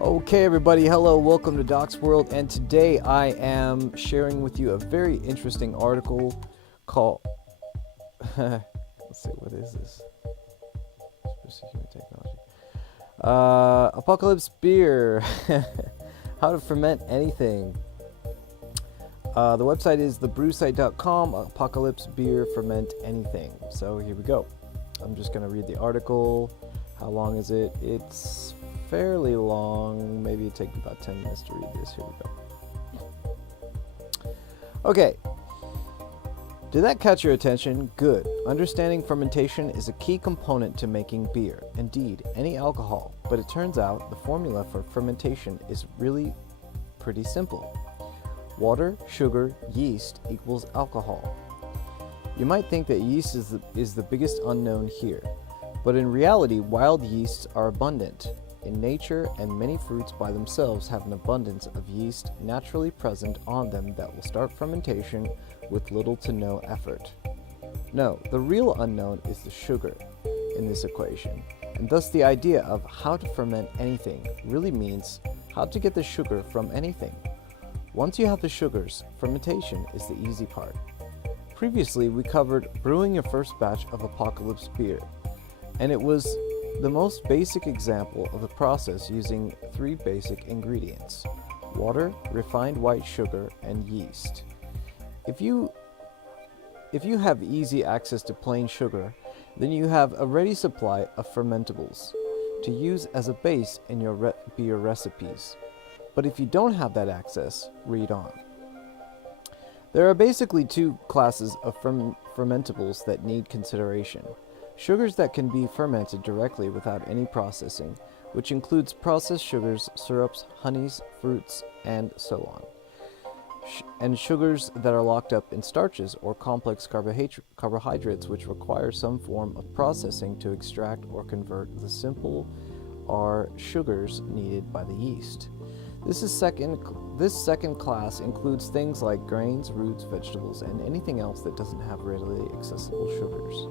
Okay, everybody, hello, welcome to Doc'sWorld, and today I am sharing with you a very interesting article called, let's see, what is this? Human technology. Apocalypse Beer, how to ferment anything. The website is thebrewsite.com, Apocalypse Beer, ferment anything. So here we go. I'm just going to read the article. How long is it? It's fairly long. Maybe it take about 10 minutes to read this. Here we go. Okay. Did that catch your attention? Good. Understanding fermentation is a key component to making beer. Indeed, any alcohol. But it turns out the formula for fermentation is really pretty simple. Water, sugar, yeast equals alcohol. You might think that yeast is the biggest unknown here. But in reality, wild yeasts are abundant in nature, and many fruits by themselves have an abundance of yeast naturally present on them that will start fermentation with little to no effort. No, the real unknown is the sugar in this equation, and thus the idea of how to ferment anything really means how to get the sugar from anything. Once you have the sugars, fermentation is the easy part. Previously, we covered brewing your first batch of Apocalypse beer, and it was the most basic example of the process using three basic ingredients: water, refined white sugar, and yeast. If you have easy access to plain sugar, then you have a ready supply of fermentables to use as a base in your beer recipes. But if you don't have that access, read on. There are basically two classes of fermentables that need consideration. Sugars that can be fermented directly without any processing, which includes processed sugars, syrups, honeys, fruits, and so on. And sugars that are locked up in starches or complex carbohydrates which require some form of processing to extract or convert the simple R sugars needed by the yeast. This second class includes things like grains, roots, vegetables, and anything else that doesn't have readily accessible sugars.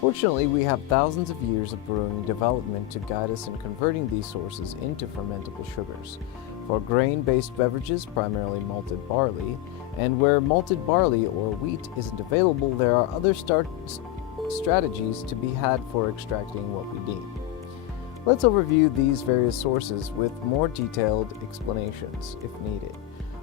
Fortunately, we have thousands of years of brewing development to guide us in converting these sources into fermentable sugars. For grain-based beverages, primarily malted barley, and where malted barley or wheat isn't available, there are other strategies to be had for extracting what we need. Let's overview these various sources with more detailed explanations, if needed,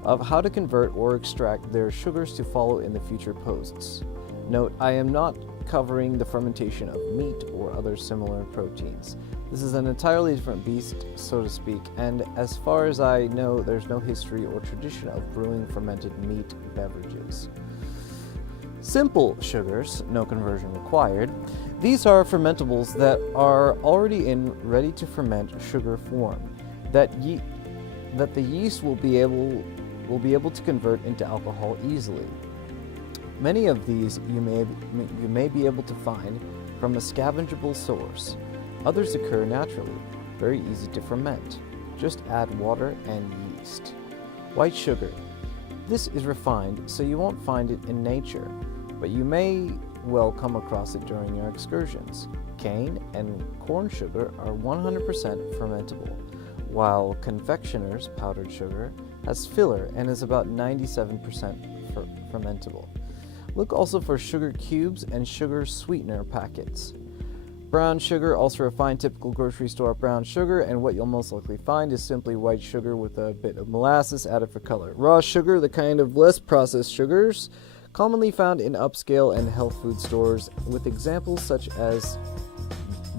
of how to convert or extract their sugars to follow in the future posts. Note, I am not covering the fermentation of meat or other similar proteins. This is an entirely different beast, so to speak, and as far as I know, there's no history or tradition of brewing fermented meat beverages. Simple sugars, no conversion required. These are fermentables that are already in ready-to-ferment sugar form that the yeast will be able to convert into alcohol easily. Many of these you may be able to find from a scavengeable source. Others occur naturally, very easy to ferment. Just add water and yeast. White sugar. This is refined, so you won't find it in nature, but you may well come across it during your excursions. Cane and corn sugar are 100% fermentable, while confectioner's powdered sugar has filler and is about 97% fermentable. Look also for sugar cubes and sugar sweetener packets. Brown sugar, also refined, typical grocery store brown sugar, and what you'll most likely find is simply white sugar with a bit of molasses added for color. Raw sugar, the kind of less processed sugars, commonly found in upscale and health food stores, with examples such as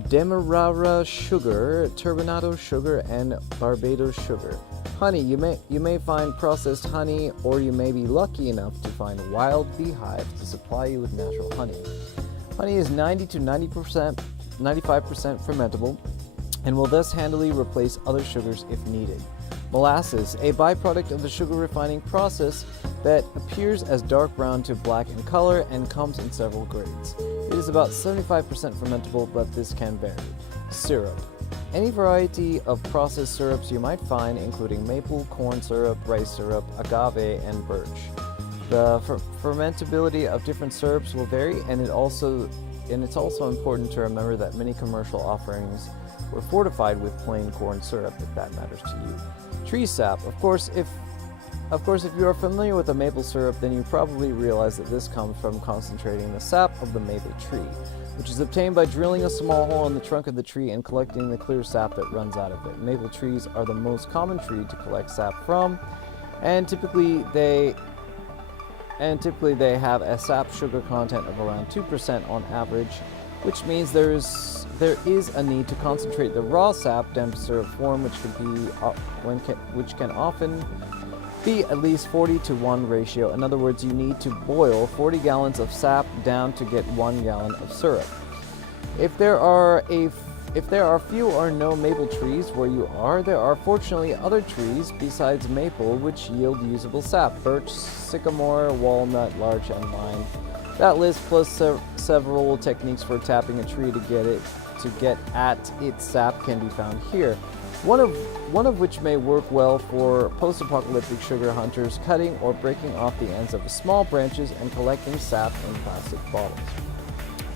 Demerara sugar, turbinado sugar, and Barbados sugar. Honey, you may find processed honey, or you may be lucky enough to find wild beehives to supply you with natural honey. Honey is 90 to 95% fermentable and will thus handily replace other sugars if needed. Molasses, a byproduct of the sugar refining process that appears as dark brown to black in color and comes in several grades. It is about 75% fermentable, but this can vary. Syrup. Any variety of processed syrups you might find, including maple, corn syrup, rice syrup, agave, and birch. The fermentability of different syrups will vary, and it's also important to remember that many commercial offerings or fortified with plain corn syrup, if that matters to you. Tree sap. Of course, if you are familiar with the maple syrup, then you probably realize that this comes from concentrating the sap of the maple tree, which is obtained by drilling a small hole in the trunk of the tree and collecting the clear sap that runs out of it. Maple trees are the most common tree to collect sap from, and typically they have a sap sugar content of around 2% on average, which means there is a need to concentrate the raw sap down to syrup form, which can often be at least 40-to-1 ratio. In other words, you need to boil 40 gallons of sap down to get 1 gallon of syrup. If there are few or no maple trees where you are, there are fortunately other trees besides maple which yield usable sap: birch, sycamore, walnut, larch, and lime. That list plus several techniques for tapping a tree to get at its sap can be found here. One of which may work well for post-apocalyptic sugar hunters, cutting or breaking off the ends of small branches and collecting sap in plastic bottles.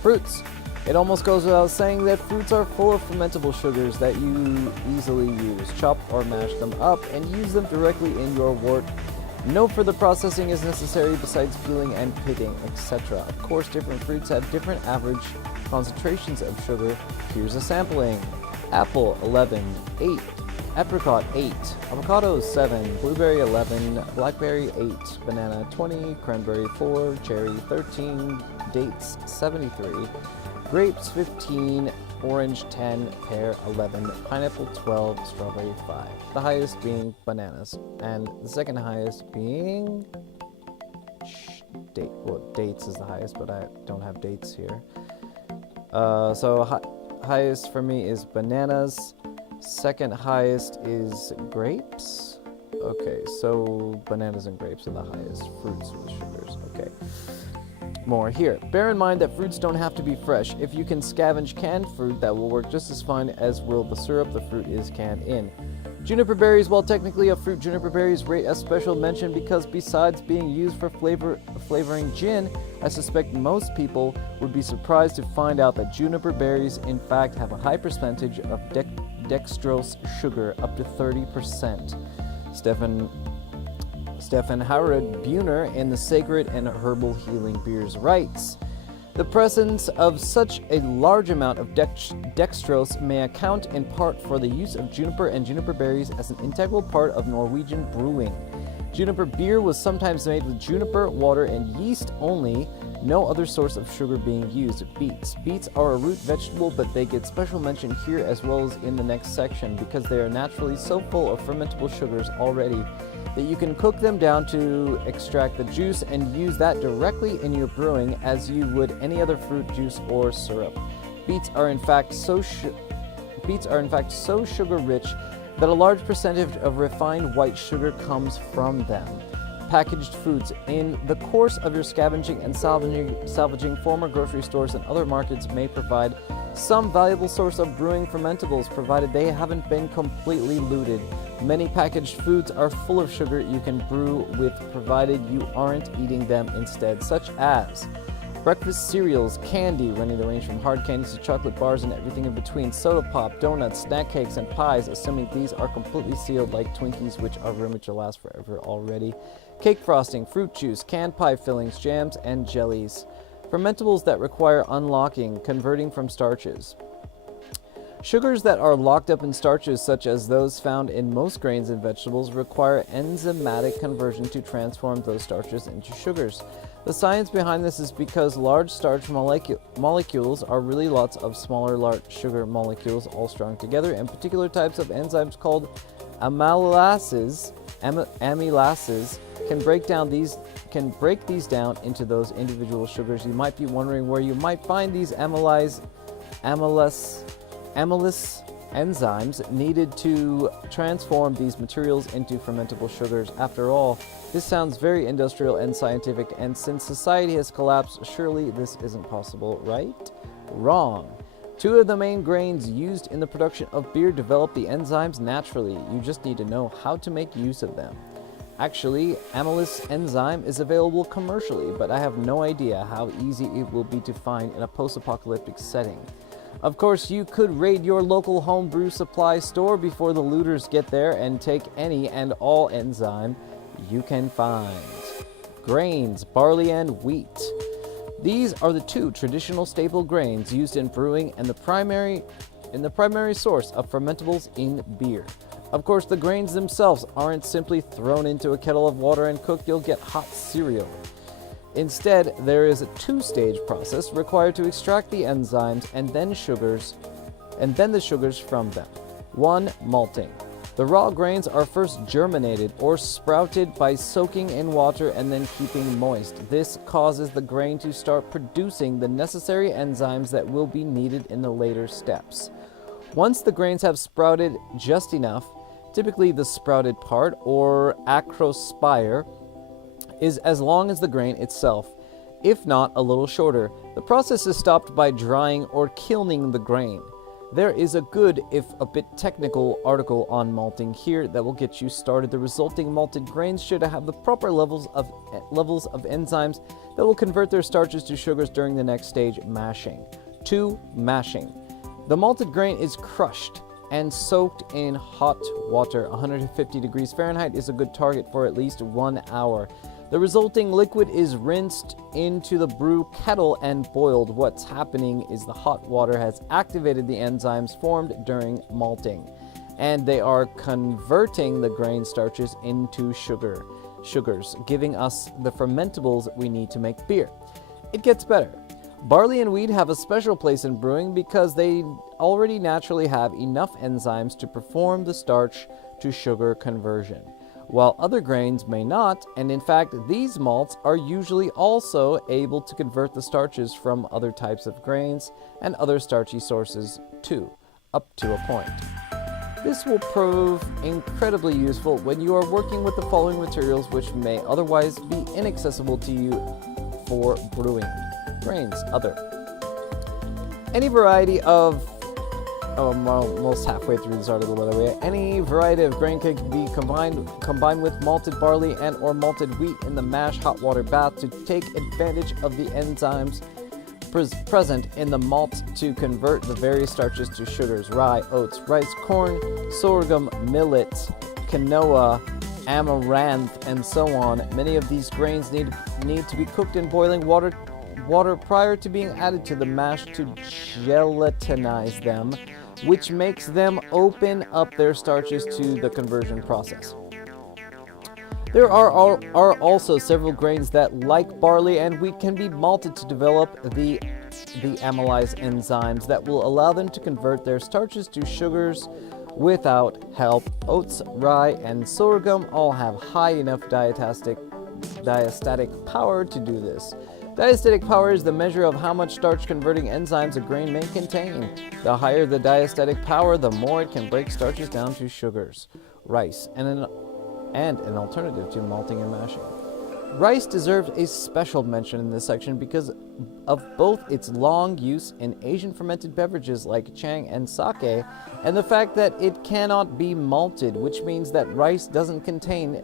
Fruits. It almost goes without saying that fruits are full of fermentable sugars that you easily use. Chop or mash them up and use them directly in your wort. No further processing is necessary besides peeling and pitting, etc. Of course, different fruits have different average concentrations of sugar. Here's a sampling. Apple 11, 8, apricot 8, avocado 7, blueberry 11, blackberry 8, banana 20, cranberry 4, cherry 13, dates 73, grapes 15, orange 10, pear 11, pineapple 12, strawberry 5. The highest being bananas, and the second highest being dates is the highest, but I don't have dates here. Highest for me is bananas. Second highest is grapes. Okay, so bananas and grapes are the highest fruits with sugars. Okay. More here. Bear in mind that fruits don't have to be fresh. If you can scavenge canned fruit, that will work just as fine as will the syrup the fruit is canned in. Juniper berries, while technically a fruit, juniper berries rate a special mention because besides being used for flavoring gin, I suspect most people would be surprised to find out that juniper berries in fact have a high percentage of dextrose sugar, up to 30%. Stefan Howard Buhner in the Sacred and Herbal Healing Beers writes, the presence of such a large amount of dextrose may account in part for the use of juniper and juniper berries as an integral part of Norwegian brewing. Juniper beer was sometimes made with juniper, water, and yeast only, no other source of sugar being used. Beets. Beets are a root vegetable, but they get special mention here as well as in the next section because they are naturally so full of fermentable sugars already that you can cook them down to extract the juice and use that directly in your brewing as you would any other fruit juice or syrup. Beets are in fact so sugar-rich that a large percentage of refined white sugar comes from them. Packaged foods. In the course of your scavenging and salvaging, former grocery stores and other markets may provide some valuable source of brewing fermentables, provided they haven't been completely looted. Many packaged foods are full of sugar you can brew with, provided you aren't eating them instead, such as breakfast cereals, candy, running the range from hard candies to chocolate bars and everything in between, soda pop, donuts, snack cakes, and pies, assuming these are completely sealed like Twinkies, which are rumored to last forever already, cake frosting, fruit juice, canned pie fillings, jams, and jellies. Fermentables that require unlocking, converting from starches. Sugars that are locked up in starches, such as those found in most grains and vegetables, require enzymatic conversion to transform those starches into sugars. The science behind this is because large starch molecules are really lots of smaller large sugar molecules all strung together, and particular types of enzymes called amylases can break these down into those individual sugars. You might be wondering where you might find these amylase enzymes needed to transform these materials into fermentable sugars. After all, this sounds very industrial and scientific, and since society has collapsed, surely this isn't possible, right? Wrong. Two of the main grains used in the production of beer develop the enzymes naturally. You just need to know how to make use of them. Actually, amylase enzyme is available commercially, but I have no idea how easy it will be to find in a post-apocalyptic setting. Of course, you could raid your local homebrew supply store before the looters get there and take any and all enzyme you can find. Grains, barley and wheat. These are the two traditional staple grains used in brewing and the primary source of fermentables in beer. Of course, the grains themselves aren't simply thrown into a kettle of water and cooked. You'll get hot cereal. Instead, there is a two-stage process required to extract the enzymes and then the sugars from them. 1. Malting. The raw grains are first germinated or sprouted by soaking in water and then keeping moist. This causes the grain to start producing the necessary enzymes that will be needed in the later steps. Once the grains have sprouted just enough, typically the sprouted part, or acrospire, is as long as the grain itself, if not a little shorter. The process is stopped by drying or kilning the grain. There is a good, if a bit technical, article on malting here that will get you started. The resulting malted grains should have the proper levels of enzymes that will convert their starches to sugars during the next stage, mashing. 2. Mashing. The malted grain is crushed and soaked in hot water. 150 degrees Fahrenheit is a good target for at least 1 hour. The resulting liquid is rinsed into the brew kettle and boiled. What's happening is the hot water has activated the enzymes formed during malting, and they are converting the grain starches into sugars, giving us the fermentables we need to make beer. It gets better. Barley and wheat have a special place in brewing because they already naturally have enough enzymes to perform the starch to sugar conversion, while other grains may not, and in fact, these malts are usually also able to convert the starches from other types of grains and other starchy sources too, up to a point. This will prove incredibly useful when you are working with the following materials which may otherwise be inaccessible to you for brewing. Grains, other. Any variety of almost halfway through this article, by the way. Any variety of grain can be combined with malted barley and or malted wheat in the mash hot water bath to take advantage of the enzymes present in the malt to convert the various starches to sugars: rye, oats, rice, corn, sorghum, millet, quinoa, amaranth, and so on. Many of these grains need to be cooked in boiling water prior to being added to the mash to gelatinize them, which makes them open up their starches to the conversion process. There are also several grains that, like barley and wheat, can be malted to develop the amylase enzymes that will allow them to convert their starches to sugars without help. Oats, rye, and sorghum all have high enough diastatic power to do this. Diastatic power is the measure of how much starch-converting enzymes a grain may contain. The higher the diastatic power, the more it can break starches down to sugars. Rice, and an alternative to malting and mashing. Rice deserves a special mention in this section because of both its long use in Asian fermented beverages like chang and sake, and the fact that it cannot be malted, which means that rice doesn't contain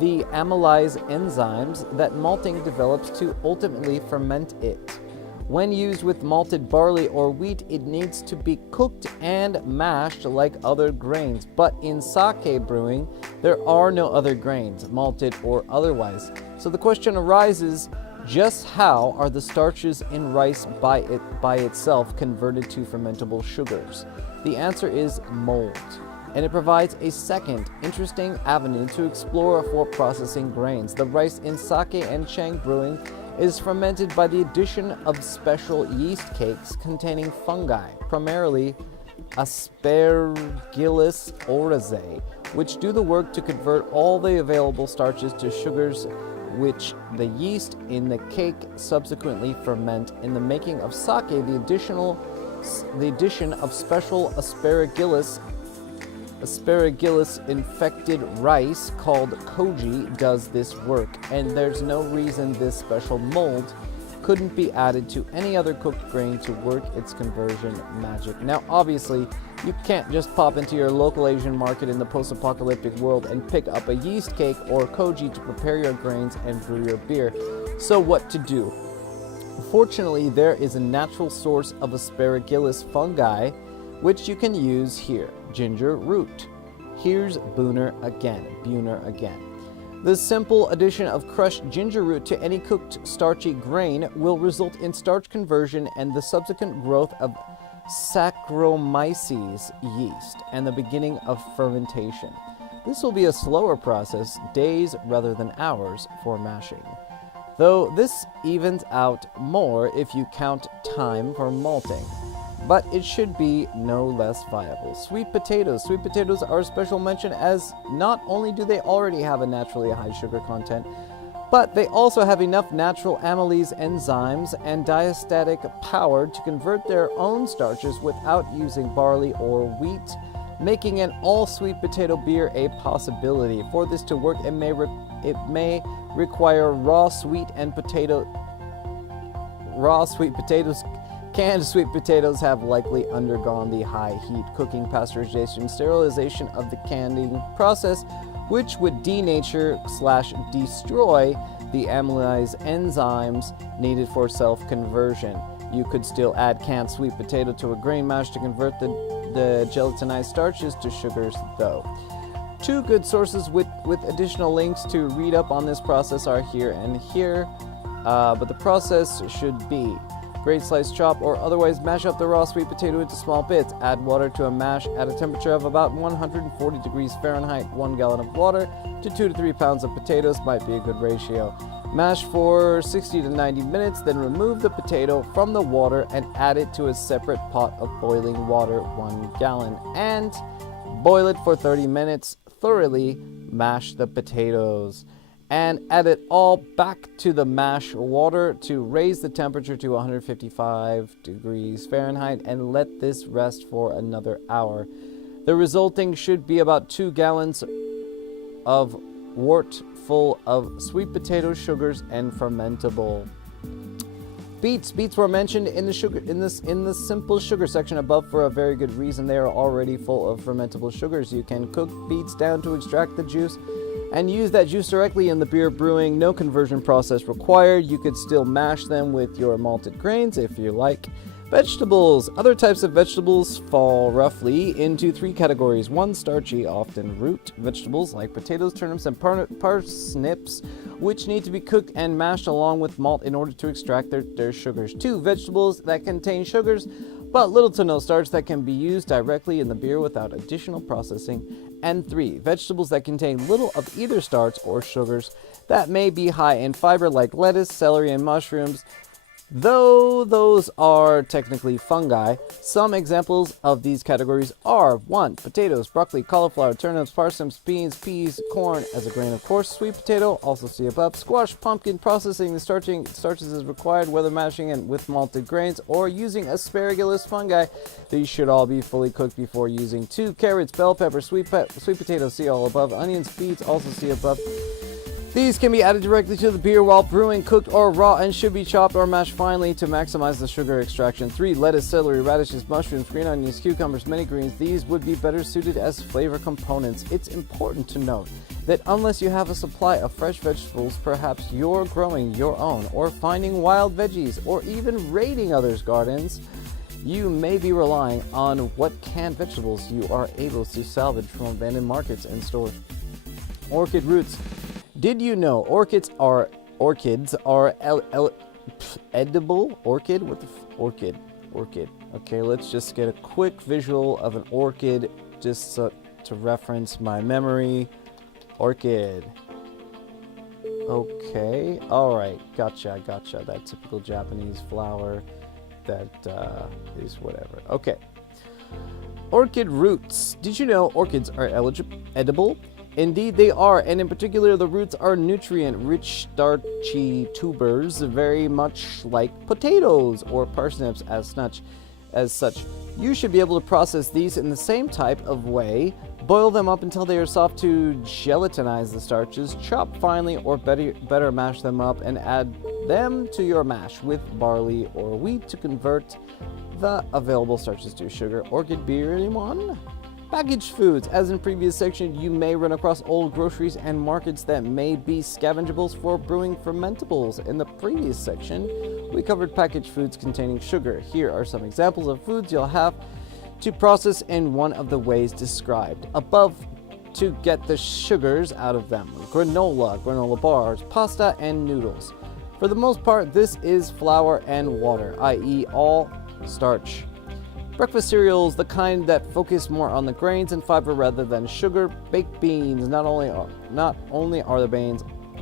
the amylase enzymes that malting develops to ultimately ferment it. When used with malted barley or wheat, it needs to be cooked and mashed like other grains. But in sake brewing, there are no other grains, malted or otherwise. So the question arises, just how are the starches in rice by itself converted to fermentable sugars? The answer is mold, and it provides a second interesting avenue to explore for processing grains. The rice in sake and chang brewing is fermented by the addition of special yeast cakes containing fungi, primarily Aspergillus oryzae, which do the work to convert all the available starches to sugars, which the yeast in the cake subsequently ferment. In the making of sake, the addition of special Aspergillus infected rice called koji does this work, and there's no reason this special mold couldn't be added to any other cooked grain to work its conversion magic. Now, obviously, you can't just pop into your local Asian market in the post-apocalyptic world and pick up a yeast cake or koji to prepare your grains and brew your beer. So what to do? Fortunately, there is a natural source of aspergillus fungi, which you can use here, ginger root. Here's Buhner again. The simple addition of crushed ginger root to any cooked starchy grain will result in starch conversion and the subsequent growth of Saccharomyces yeast and the beginning of fermentation. This will be a slower process, days rather than hours, for mashing. Though this evens out more if you count time for malting. But it should be no less viable. Sweet potatoes. Sweet potatoes are a special mention, as not only do they already have a naturally high sugar content, but they also have enough natural amylase enzymes and diastatic power to convert their own starches without using barley or wheat, making an all-sweet potato beer a possibility. For this to work, it may require raw sweet potatoes. Canned sweet potatoes have likely undergone the high heat cooking, pasteurization, sterilization of the canning process, which would denature/destroy the amylase enzymes needed for self-conversion. You could still add canned sweet potato to a grain mash to convert the gelatinized starches to sugars, though. Two good sources with additional links to read up on this process are here and here, but the process should be: grate, slice, chop, or otherwise mash up the raw sweet potato into small bits. Add water to a mash at a temperature of about 140 degrees Fahrenheit. 1 gallon of water to 2 to 3 pounds of potatoes might be a good ratio. Mash for 60 to 90 minutes, then remove the potato from the water and add it to a separate pot of boiling water, 1 gallon, and boil it for 30 minutes. Thoroughly mash the potatoes and add it all back to the mash water to raise the temperature to 155 degrees Fahrenheit and let this rest for another hour. The resulting should be about 2 gallons of wort full of sweet potato sugars and fermentable. Beets were mentioned in the simple sugar section above for a very good reason. They are already full of fermentable sugars. You can cook beets down to extract the juice and use that juice directly in the beer brewing. No conversion process required. You could still mash them with your malted grains if you like. Vegetables. Other types of vegetables fall roughly into 3 categories. 1, starchy, often root vegetables like potatoes, turnips, and parsnips, which need to be cooked and mashed along with malt in order to extract their sugars. 2, vegetables that contain sugars but little to no starch that can be used directly in the beer without additional processing. And 3, vegetables that contain little of either starch or sugars that may be high in fiber like lettuce, celery, and mushrooms. Though those are technically fungi, some examples of these categories are: 1, potatoes, broccoli, cauliflower, turnips, parsnips, beans, peas, corn as a grain, of course, sweet potato, also see above, squash, pumpkin. Processing the starches is required, whether mashing and with malted grains or using asparagus fungi. These should all be fully cooked before using. 2, carrots, bell pepper, sweet potato, see all above, onions, beets, also see above. These can be added directly to the beer while brewing, cooked or raw, and should be chopped or mashed finely to maximize the sugar extraction. 3, lettuce, celery, radishes, mushrooms, green onions, cucumbers, mini greens. These would be better suited as flavor components. It's important to note that unless you have a supply of fresh vegetables, perhaps you're growing your own, or finding wild veggies, or even raiding others' gardens, you may be relying on what canned vegetables you are able to salvage from abandoned markets and stores. Orchid roots. Did you know orchids are edible? Orchid? What the orchid? Orchid. Okay, let's just get a quick visual of an orchid just to reference my memory. Orchid. Okay, alright, gotcha. That typical Japanese flower that is whatever. Okay. Orchid roots. Did you know orchids are edible? Indeed they are, and in particular the roots are nutrient-rich starchy tubers, very much like potatoes or parsnips as such. You should be able to process these in the same type of way. Boil them up until they are soft to gelatinize the starches. Chop finely, or better mash them up and add them to your mash with barley or wheat to convert the available starches to sugar. Orchid beer, anyone? Packaged foods. As in previous section, you may run across old groceries and markets that may be scavengeables for brewing fermentables. In the previous section, we covered packaged foods containing sugar. Here are some examples of foods you'll have to process in one of the ways described above to get the sugars out of them. Granola bars, pasta, and noodles. For the most part, this is flour and water, i.e. all starch. Breakfast cereals, the kind that focus more on the grains and fiber rather than sugar. Baked beans, not only are the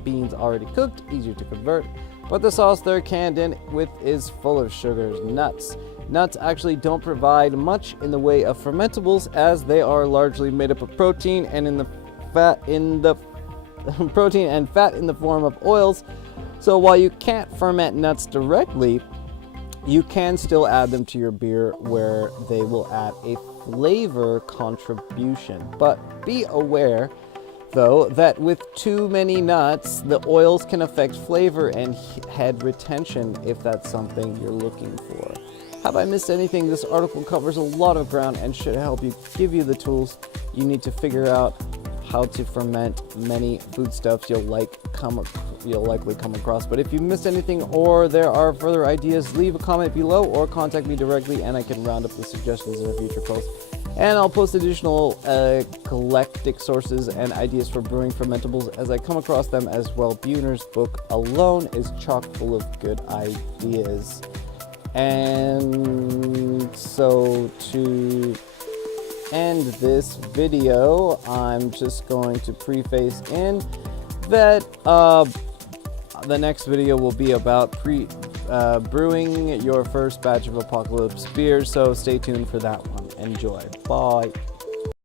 beans already cooked, easier to convert, but the sauce they're canned in with is full of sugars. Nuts actually don't provide much in the way of fermentables, as they are largely made up of protein and fat in the form of oils. So while you can't ferment nuts directly, you can still add them to your beer, where they will add a flavor contribution. But be aware, though, that with too many nuts, the oils can affect flavor and head retention if that's something you're looking for. Have I missed anything? This article covers a lot of ground and should help you, give you the tools you need to figure out how to ferment many foodstuffs you'll likely come across. But if you missed anything or there are further ideas, leave a comment below or contact me directly and I can round up the suggestions in a future post. And I'll post additional eclectic sources and ideas for brewing fermentables as I come across them as well. Buhner's book alone is chock full of good ideas. And so to end this video, I'm just going to preface in that the next video will be about brewing your first batch of Apocalypse beer, so stay tuned for that one. Enjoy. Bye.